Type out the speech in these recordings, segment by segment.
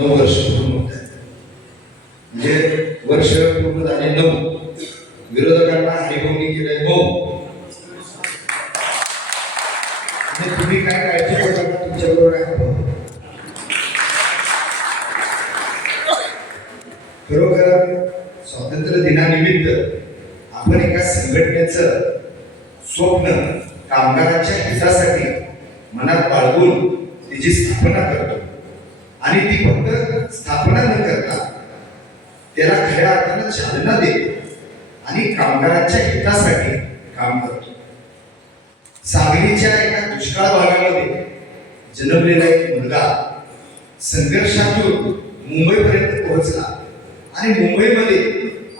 नऊ वर्ष पूर्ण. होत आहेत म्हणजे वर्ष पूर्ण झाले नऊ. विरोधकांना हरिभवनी केलंय नऊ. म्हणजे तुम्ही काय काळजी करता तुमच्याबरोबर आहे? खरोखर स्वातंत्र्य दिनानिमित्त आपण एका संघटनेचं स्वप्न कामगारांच्या हितासाठी मनात बाळगून तिची स्थापना करतो आणि ती फक्त स्थापना न करता त्याला खऱ्या अर्थानं चालना देतो आणि कामगारांच्या हितासाठी काम करतो. सांगलीच्या एका दुष्काळ भागामध्ये जन्मलेला एक मुलगा संघर्षातून मुंबईपर्यंत पोहोचला आणि मुंबईमध्ये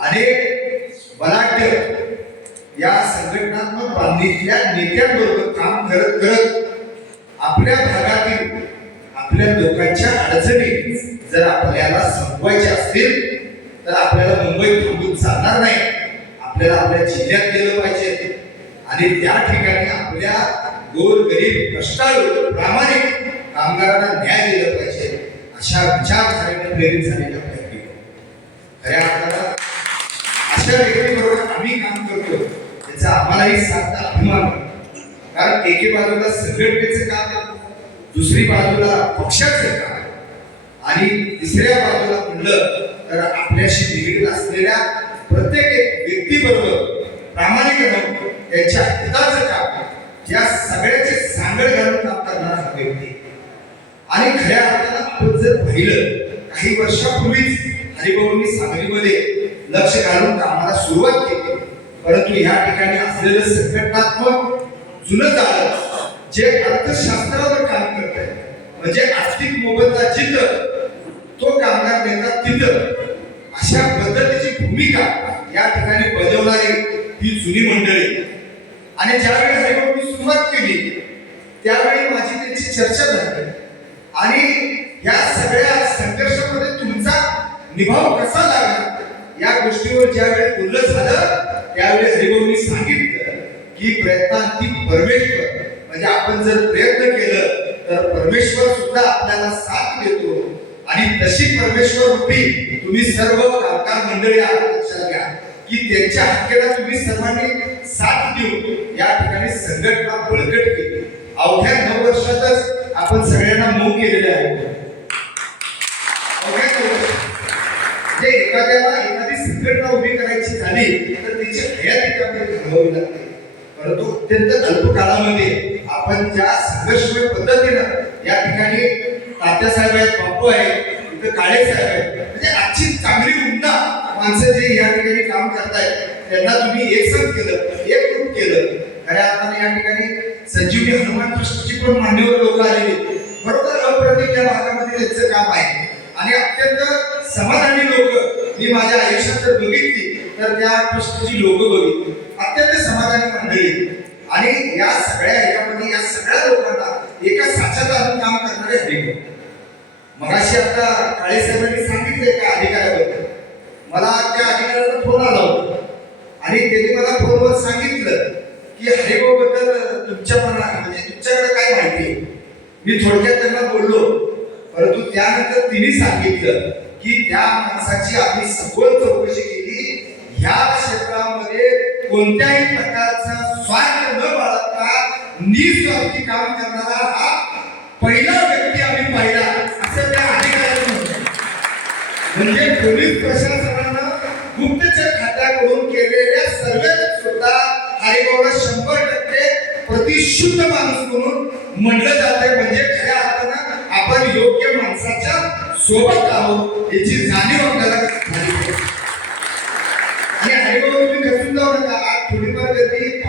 अनेक बलाढ्य या संघटनात्मक बांधणीतल्या नेत्यांबरोबर काम करत करत आपल्या भागातील आपल्या लोकांच्या अडचणी जर आपल्याला संपवायच्या असतील तर आपल्याला मुंबईत थांबून चालणार नाही. आपल्याला आपल्या जिल्ह्यात गेलं पाहिजे. आणि त्या ठिकाणी आपल्या गोर गरीब कष्टाळू प्रामाणिक कामगारांना न्याय दिला पाहिजे. अशा विचारधारेने प्रेरित झालेल्या पाहिजे खऱ्या अर्थाला अशा व्यक्तीबरोबर आम्ही काम करतो. त्याचा आम्हालाही साथ अभिमान कारण एके बाजूला संघटनेचं काम आहे, दुसरी बाजूला पक्षाचे काम आणि तिसऱ्या बाजूला म्हणलं तर आपल्याशी निगडीत असलेल्या प्रत्येक एक व्यक्तीबरोबर प्रामाणिक राहून त्याच्या हिताचं काम या सगळ्याचे सांगड घालून काम करणारा हा व्यक्ती. आणि खऱ्या अर्थानं आपण जर पाहिलं काही वर्षापूर्वीच हरिभाऊंनी सांगलीमध्ये लक्ष घालून कामाला सुरुवात केली. परंतु या ठिकाणी असलेलं संघटनात्मक जुनं झालं जे अर्थशास्त्रावर म्हणजे आर्थिक मोबदला जिथं तो कामगार नेता तिथं. अशा पद्धतीची भूमिका या ठिकाणी बजावणारी ही जुनी मंडळी. आणि ज्यावेळी मी सुरुवात केली त्यावेळी माझी त्यांची चर्चा झाली. आणि या सगळ्या संघर्षामध्ये तुमचा निभाव कसा लागला या गोष्टीवर ज्यावेळी बोललं झालं त्यावेळी मी सांगितलं की प्रयत्नांती परमेश्वर. म्हणजे आपण जर प्रयत्न केलं तर परमेश्वर सुद्धा आपल्याला साथ देतो. आणि तशी परमेश्वर रूपी तुम्ही सर्व कामगार मंडळी आहात लक्षात घ्या की त्यांच्या हक्केला तुम्ही सर्वांनी साथ देऊन या ठिकाणी संघटना बळकट केली. अवघ्या नऊ वर्षातच आपण सगळ्यांना मऊ केलेले आहे. अवघ्या म्हणजे एखाद्याला एखादी संघटना उभी करायची झाली तर तिची हयात एखादी घालवावी लागते. परंतु अत्यंत अल्प काळामध्ये आपण ज्या संघर्षमय पद्धतीनं या ठिकाणी तात्यासाहेब आहेत बापू आहेत इथं काळे साहेब आहेत म्हणजे आजची चांगली उमदा माणसं जे या ठिकाणी काम करतायत त्यांना तुम्ही एकसंध केलं एकरूप केलं. खऱ्या अर्थाने या ठिकाणी संजीवनी हनुमान ट्रस्टची पण मान्यवर लोक आलेली बरोबर अप्रतिम या भागामध्ये त्यांचं काम आहे. आणि अत्यंत समाधानी लोक मी माझ्या आयुष्यात जर बघितली तर त्या ट्रस्टची लोक बघितली. अत्यंत समाधानी मंडळी. आणि या सगळ्या याच्यामध्ये या सगळ्या लोकांना एका साच्यात आणून काम करणारे हरिभाऊ मगाशी आता काळे साहेबांनी सांगितले त्या अधिकाऱ्याबद्दल. मला त्या अधिकाऱ्याला फोन आला होता. आणि त्यांनी मला फोनवर सांगितलं की हरिभाऊ बद्दल तुमच्या मनात म्हणजे तुमच्याकडे काय माहिती आहे? मी थोडक्यात त्यांना बोललो. परंतु त्यानंतर तिने सांगितलं की त्या माणसाची आम्ही सखोल चौकशी केली. ह्या क्षेत्रामध्ये कोणत्याही प्रकारचा स्वायत्त न बाळगता निस्वार्थी काम करणारा हा पहिला व्यक्ती आम्ही पाहिला असं त्या अधिकाऱ्यांनी म्हणजे पोलीस प्रशासनानं गुप्तचर खात्याकडून केलेल्या सर्वेत सुद्धा हरिभाऊला शंभर टक्के प्रतिशुद्ध माणूस म्हणून म्हटलं जाते म्हणजे खऱ्या अर्थानं आपण योग्य माणसाच्या सोबत आहोत याची जाणीव आपल्याला झाली पाहिजे. आणि हरिभाऊ तुम्ही खचून जाऊ नका आज थोडीफार गर्दी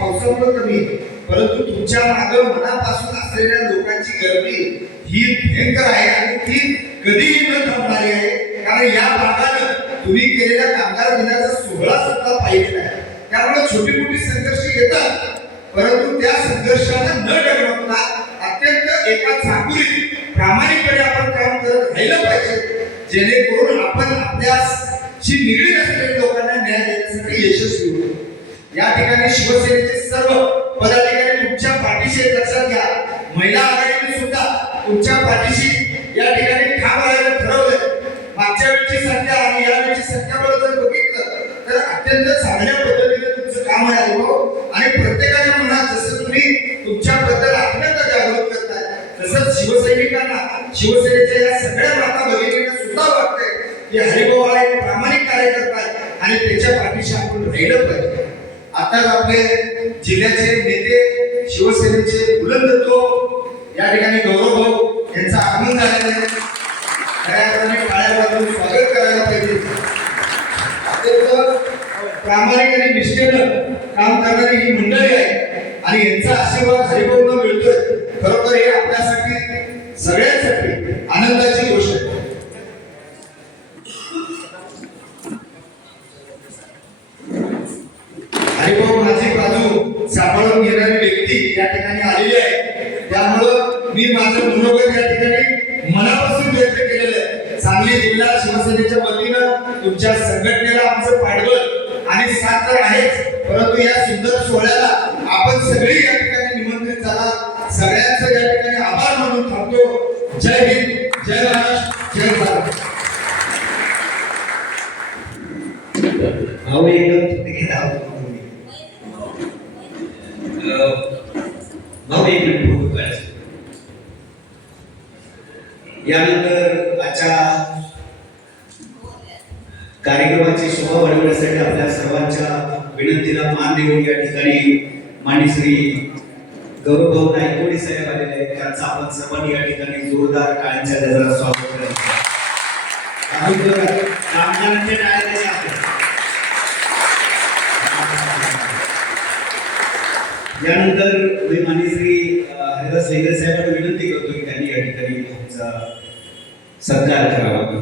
पावसामुळे कमी. आहे. परंतु तुमच्या मागे मनापासून असलेल्या लोकांची गर्दी ही भयंकर आहे आणि ती कधीही न थांबणारी आहे. कारण या भागानं तुम्ही केलेल्या कामगार दिनाचा सोहळा सुद्धा पाहिलेला आहे. त्यामुळे छोटी मोठी संघर्ष येतात. परंतु त्या संघर्षाला न डगमगता अत्यंत एका चाकुरीत प्रामाणिकपणे आपण काम करत राहिलं पाहिजे. जेणेकरून आपण आपल्याशी निगडीत असलेल्या लोकांना न्याय देण्यासाठी यशस्वी होतो या ठिकाणी शिवसेनेचे सर्व पदाधिकारी तुमच्या पाठीशी लक्षात घ्या. महिला आघाडीने सुद्धा तुमच्या पाठीशी या ठिकाणी ठाम राहायला ठरवलंय. मागच्या वेळची संख्या आणि या वेळची संख्या जर बघितलं तर अत्यंत चांगल्या पद्धतीने तुमचं काम आहे हो आणि प्रत्येकाच्या मनात जसं तुम्ही तुमच्याबद्दल आत्म्यता जागृत करताय तसंच शिवसैनिकांना शिवसेनेच्या या सगळ्या माता भगिनींना सुद्धा वाटतंय की हरिभाऊ हा एक प्रामाणिक कार्यकर्ता आहे आणि त्याच्या पाठीशी आपण राहिलं पाहिजे. आताच आपले जिल्ह्याचे नेते शिवसेनेचे बुलंद या ठिकाणी गौरव भाऊ यांचा आगमन झालेला आहे. खऱ्या अर्थाने टाळ्या स्वागत करायला पाहिजे. अत्यंत प्रामाणिक आणि निष्ठेनं काम करणारी ही मंडळी आहे आणि यांचा आशीर्वाद हरिभाऊला मिळतोय. खरोखर हे आपल्यासाठी सगळ्यांसाठी आनंदाची गोष्ट आहे हरिभाऊ माझी बाजू सांभाळून घेणारी व्यक्ती या ठिकाणी आलेली आहे. त्यामुळं मी माझं मनोगत या ठिकाणी मनापासून व्यक्त केलेलं आहे. सांगली जिल्हा शिवसेनेच्या वतीनं तुमच्या संघटनेला आमचं पाठबळ आणि साथ तर आहेच परंतु या सुंदर सोहळ्याला आपण सगळे या ठिकाणी निमंत्रित झाला. सगळ्यांचं या ठिकाणी आभार मानून थांबतो. जय हिंद जय महाराष्ट्र जय भारत. भाऊ एकदम तिकीट आहोत तुम्ही यानंतर आजच्या कार्यक्रमाची शोभा वाढवण्यासाठी आपल्या सर्वांच्या विनंतीला मान देऊन या ठिकाणी मान्य श्री गौरवभाऊ नायकोडी साहेब आलेले आहेत. त्यांचा आपण सर्वांनी या ठिकाणी जोरदार टाळ्यांच्या गजरात स्वागत करायचं यानंतर मी माननीय सत्कार करावा.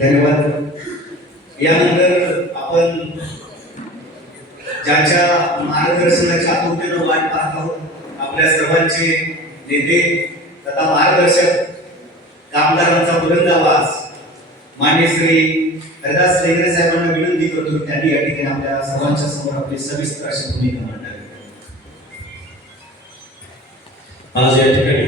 धन्यवाद. यानंतर आपण ज्यांच्या मार्गदर्शनाच्या आतुरतेनं वाट पाहत आहोत आपल्या सर्वांचे नेते तथा मार्गदर्शक कामगारांचा बुलंद आवाज मान्य श्री हरिदास लेंगरे साहेबांना विनंती करतो त्यांनी या ठिकाणी आपल्या सर्वांच्या समोर आपली सविस्तर अशी भूमिका मांडावी. आज या ठिकाणी